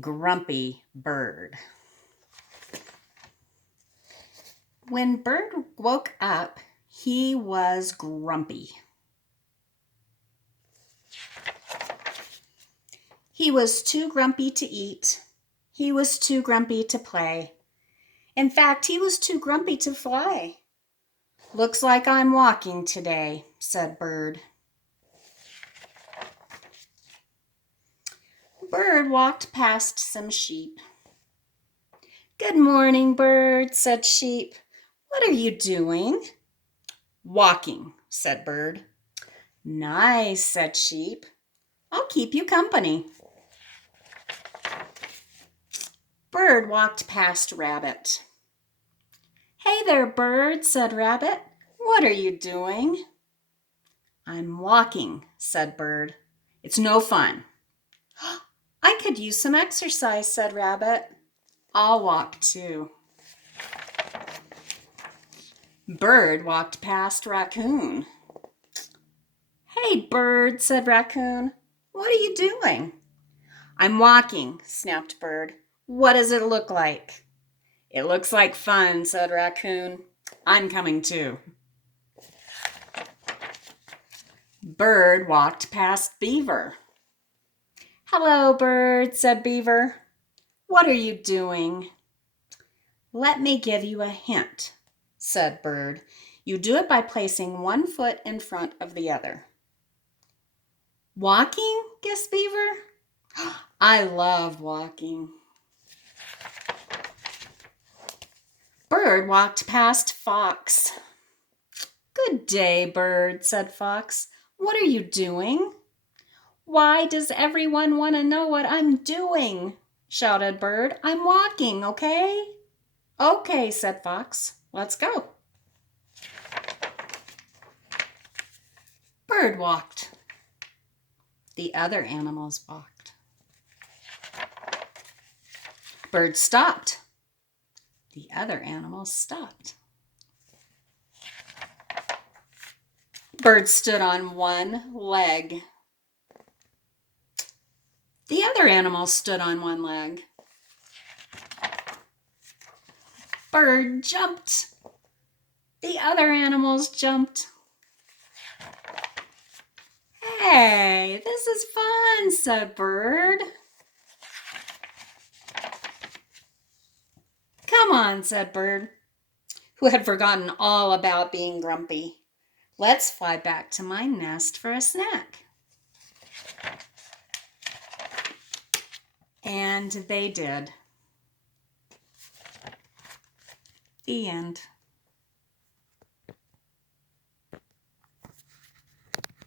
Grumpy bird. When Bird woke up, he was grumpy. He was too grumpy to eat. He was too grumpy to play. In fact, he was too grumpy to fly. "Looks like I'm walking today," said Bird. Bird walked past some sheep. "Good morning, Bird," said Sheep. "What are you doing?" "Walking," said Bird. "Nice," said Sheep. "I'll keep you company." Bird walked past Rabbit. "Hey there, Bird," said Rabbit. "What are you doing?" "I'm walking," said Bird. "It's no fun." "I could use some exercise," said Rabbit. "I'll walk too." Bird walked past Raccoon. "Hey, Bird," said Raccoon. "What are you doing?" "I'm walking," snapped Bird. "What does it look like?" "It looks like fun," said Raccoon. "I'm coming too." Bird walked past Beaver. "Hello, Bird," said Beaver. "What are you doing?" "Let me give you a hint," said Bird. "You do it by placing one foot in front of the other." "Walking?" guessed Beaver. "I love walking." Bird walked past Fox. "Good day, Bird," said Fox. "What are you doing?" "Why does everyone want to know what I'm doing?" shouted Bird. "I'm walking, okay?" "Okay," said Fox. "Let's go." Bird walked. The other animals walked. Bird stopped. The other animals stopped. Bird stood on one leg. The other animals stood on one leg. Bird jumped. The other animals jumped. "Hey, this is fun," said Bird. "Come on," said Bird, who had forgotten all about being grumpy. "Let's fly back to my nest for a snack." And they did. The end.